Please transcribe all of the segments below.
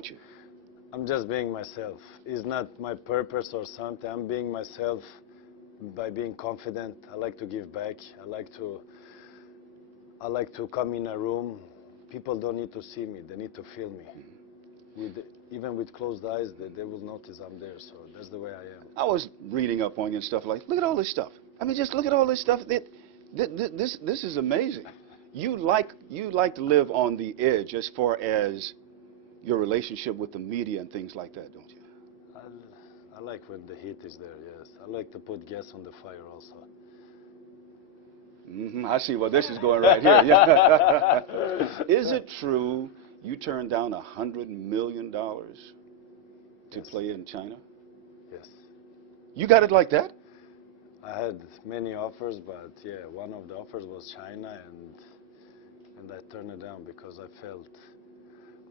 don't you? I'm just being myself. It's not my purpose or something. I'm being myself by being confident. I like to give back. I like to come in a room. People don't need to see me. They need to feel me. Even with closed eyes, they will notice I'm there. So that's the way I am. I was reading up on you and stuff like, look at all this stuff. I mean, just look at all this stuff. This is amazing. You like to live on the edge as far as your relationship with the media and things like that, don't you? I like when the heat is there, yes. I like to put gas on the fire also. I see where this is going right here. Yeah. Is it true you turned down $100 million to Yes. play in China? Yes. You got it like that? I had many offers, but yeah, one of the offers was China, and I turned it down because I felt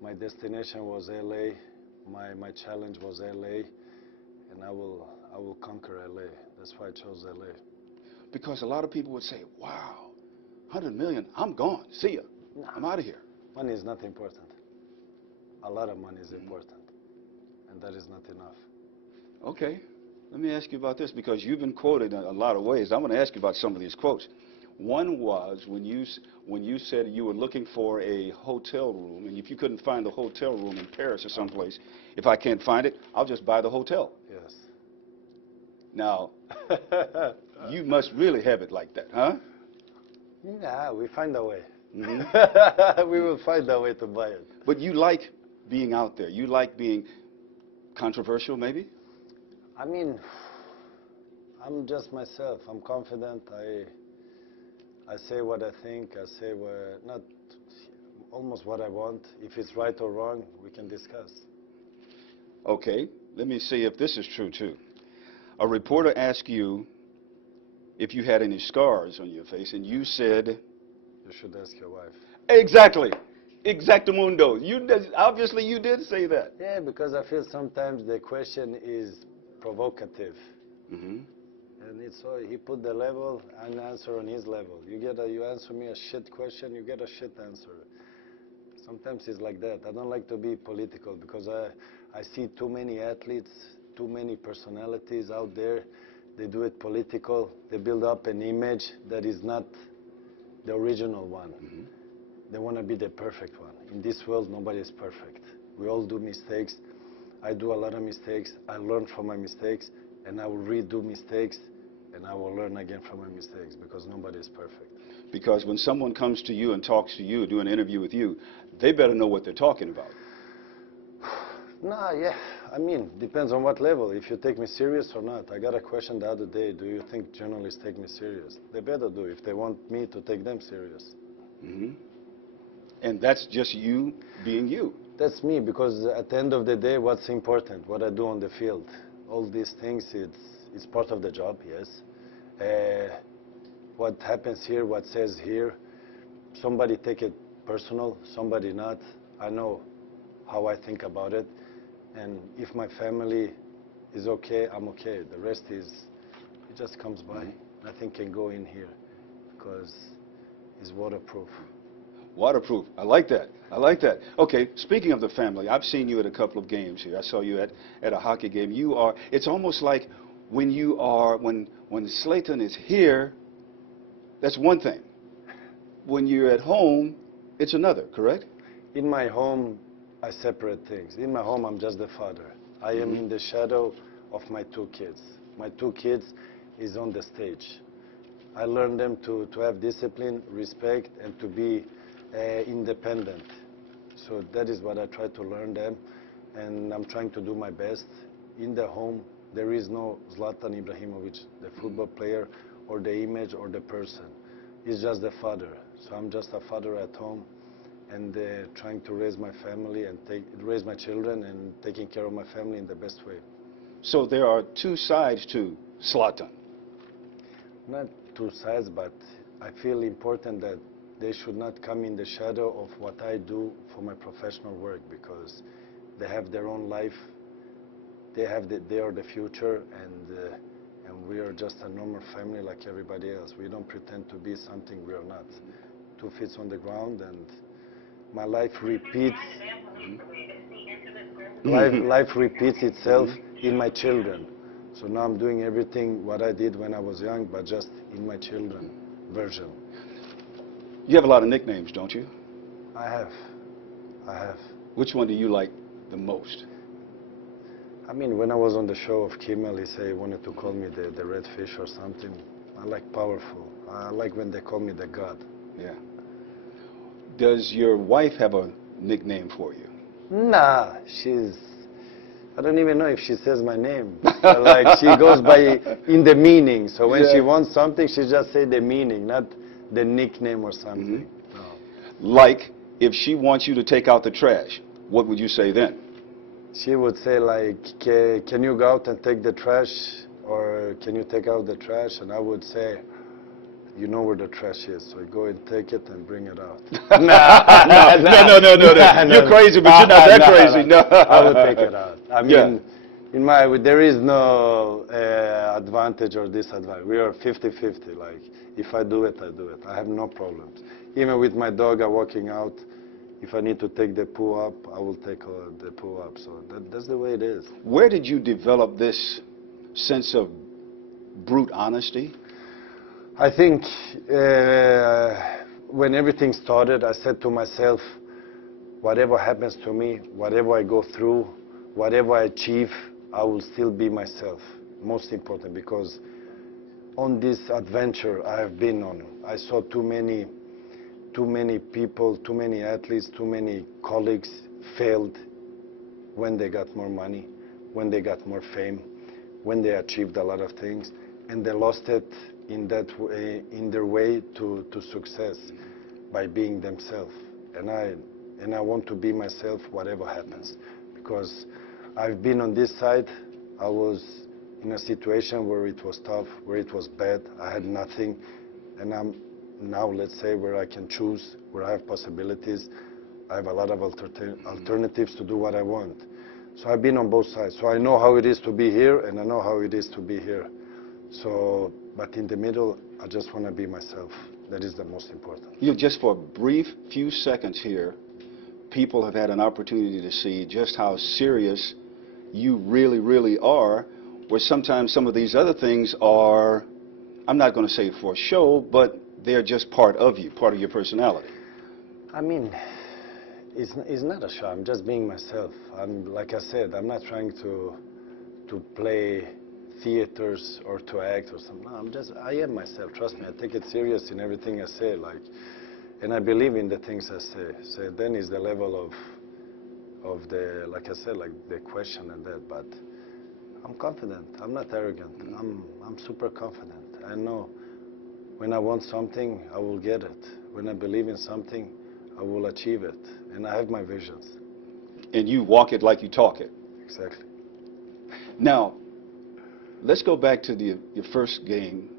my destination was LA, my challenge was LA, and I will conquer LA. That's why I chose LA. Because a lot of people would say, wow, 100 million, I'm gone. See ya. I'm out of here. Money is not important. A lot of money is important, and that is not enough. Okay. Let me ask you about this, because you've been quoted in a lot of ways. I'm going to ask you about some of these quotes. One was when you said you were looking for a hotel room, and if you couldn't find a hotel room in Paris or someplace, if I can't find it, I'll just buy the hotel. Yes. Now, you must really have it like that, huh? Yeah, we find a way. Mm-hmm. We will find a way to buy it. But you like being out there. You like being controversial, maybe? I mean, I'm just myself. I'm confident. I say what I think. I say not almost what I want. If it's right or wrong, we can discuss. Okay, let me see if this is true too. A reporter asked you if you had any scars on your face, and you said, You should ask your wife. exactly, exactamundo. Obviously you did say that. Yeah, because I feel sometimes the question is provocative. Mm-hmm. And it's so he put the level and answer on his level. You answer me a shit question, you get a shit answer. Sometimes it's like that. I don't like to be political because I see too many athletes, too many personalities out there. They do it political. They build up an image that is not the original one. Mm-hmm. They want to be the perfect one. In this world, nobody is perfect. We all do mistakes. I do a lot of mistakes. I learn from my mistakes, and I will redo mistakes, and I will learn again from my mistakes because nobody is perfect. Because when someone comes to you and talks to you, do an interview with you, they better know what they're talking about. Nah, yeah. I mean, depends on what level. If you take me serious or not. I got a question the other day. Do you think journalists take me serious? They better do if they want me to take them serious. Mm-hmm. And that's just you being you. That's me, because at the end of the day, what's important? What I do on the field. All these things, it's part of the job, yes. What happens here, what says here, somebody take it personal, somebody not. I know how I think about it. And if my family is okay, I'm okay. The rest it just comes by. Mm-hmm. Nothing can go in here because it's waterproof. Waterproof. I like that. I like that. Okay, speaking of the family, I've seen you at a couple of games here. I saw you at a hockey game. It's almost like when Zlatan is here, that's one thing. When you're at home, it's another, correct? In my home, I separate things. In my home, I'm just the father. I am in the shadow of my two kids. My two kids is on the stage. I learned them to have discipline, respect, and to be independent. So that is what I try to learn them, and I'm trying to do my best. In the home, there is no Zlatan Ibrahimović, the football player, or the image, or the person. He's just the father. So I'm just a father at home, and trying to raise my family and raise my children and taking care of my family in the best way. So there are two sides to Zlatan. Not two sides, but I feel important that they should not come in the shadow of what I do for my professional work, because they have their own life. They are the future, and we are just a normal family like everybody else. We don't pretend to be something we are not. 2 feet on the ground, and my life repeats. Life repeats itself in my children. So now I'm doing everything what I did when I was young, but just in my children version. You have a lot of nicknames, don't you? I have. Which one do you like the most? I mean, when I was on the show of Kimmel, he said he wanted to call me the red fish or something. I like powerful. I like when they call me the God. Yeah. Does your wife have a nickname for you? Nah, I don't even know if she says my name. Like, she goes by in the meaning. So when she wants something, she just say the meaning, not the nickname or something. No. Like, if she wants you to take out the trash, what would you say then? She would say, like, can you go out and take the trash? Or can you take out the trash? And I would say, you know where the trash is, so go and take it and bring it out. No. You're crazy, but you're not that crazy. No. I would take it out. I mean, there is no advantage or disadvantage. We are 50-50. Like, if I do it, I do it. I have no problems. Even with my dog, I'm walking out. If I need to take the poo up, I will take the poo up. So that's the way it is. Where did you develop this sense of brute honesty? I think when everything started, I said to myself, whatever happens to me, whatever I go through, whatever I achieve, I will still be myself. Most important, because on this adventure I have been on, I saw too many people, too many athletes, too many colleagues failed when they got more money, when they got more fame, when they achieved a lot of things, and they lost it in that way, in their way to success by being themselves. And I want to be myself whatever happens, because I've been on this side. I was in a situation where it was tough, where it was bad. I had nothing, and I'm now, let's say, where I can choose, where I have possibilities. I have a lot of alternatives to do what I want. So I've been on both sides. So I know how it is to be here, and I know how it is to be here. So, but in the middle, I just want to be myself. That is the most important. You know, just for a brief few seconds here, people have had an opportunity to see just how serious you really, really are, where sometimes some of these other things are, I'm not going to say for show, but they're just part of you, part of your personality. I mean, it's not a show. I'm just being myself. Like I said, I'm not trying to play theaters or to act or something. No, I am myself. Trust me, I take it serious in everything I say. Like, and I believe in the things I say. So then is the level of the, like I said, like the question and that. But I'm confident. I'm not arrogant. I'm super confident. I know when I want something, I will get it. When I believe in something, I will achieve it. And I have my visions. And you walk it like you talk it. Exactly. Now, let's go back to your first game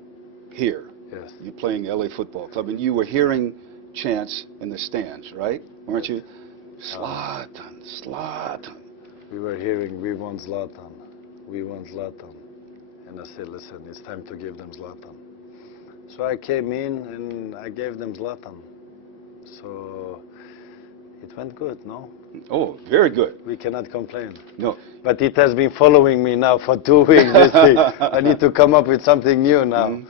here. Yes. You're playing LA Football Club, and you were hearing chants in the stands, right? Weren't you? Zlatan, Zlatan. We were hearing, we want Zlatan, we want Zlatan. And I said, listen, it's time to give them Zlatan. So I came in and I gave them Zlatan. So it went good, no? Oh, very good. We cannot complain. No. But it has been following me now for 2 weeks, this thing. I need to come up with something new now.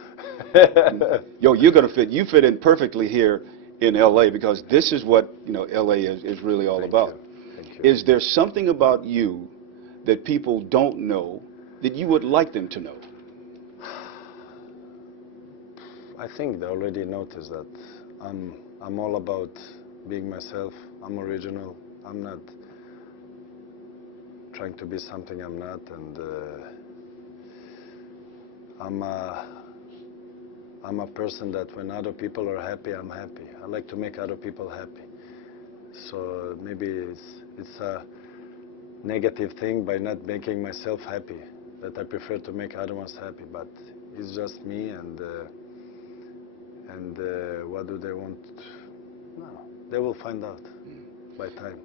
Yo, you're going to fit. You fit in perfectly here in LA, because this is what, you know, LA is really all about. Thank you. Is there something about you that people don't know that you would like them to know? I think they already noticed that I'm all about being myself. I'm original. I'm not trying to be something I'm not, and I'm a person that when other people are happy, I'm happy. I like to make other people happy. So maybe it's a negative thing by not making myself happy, that I prefer to make other ones happy, but it's just me, and what do they want? No, they will find out by time.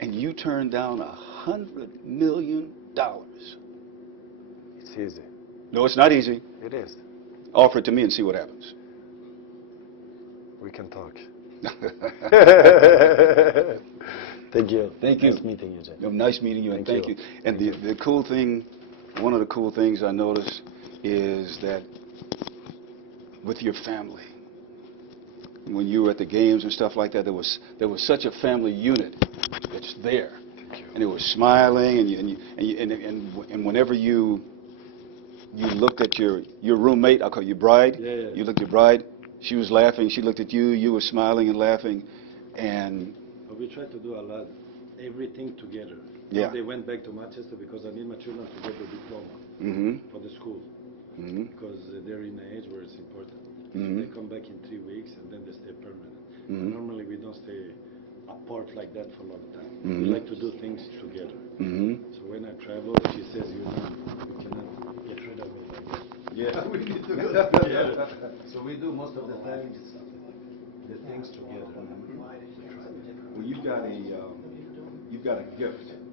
And you turned down $100 million. It's easy. No, it's not easy. It is. Offer it to me and see what happens. We can talk. Thank you. Thank you. Nice meeting you, Jay. Nice meeting you, and thank you. And the cool thing, one of the cool things I noticed is that with your family, when you were at the games and stuff like that, there was such a family unit that's there, and it was smiling, and whenever you looked at your roommate, I'll call you bride. Yeah, yeah. You looked at your bride. She was laughing. She looked at you. You were smiling and laughing, and But we try to do a lot, everything together. Yeah. Now they went back to Manchester because I need my children to get the diploma for the school. Because they're in an age where it's important. So they come back in 3 weeks and then they stay permanent. Normally we don't stay apart like that for a long time. We like to do things together. So when I travel, she says, you cannot get rid of me like that. yeah. We need to do that together. So we do most of the time the things together. Well, you've got a gift.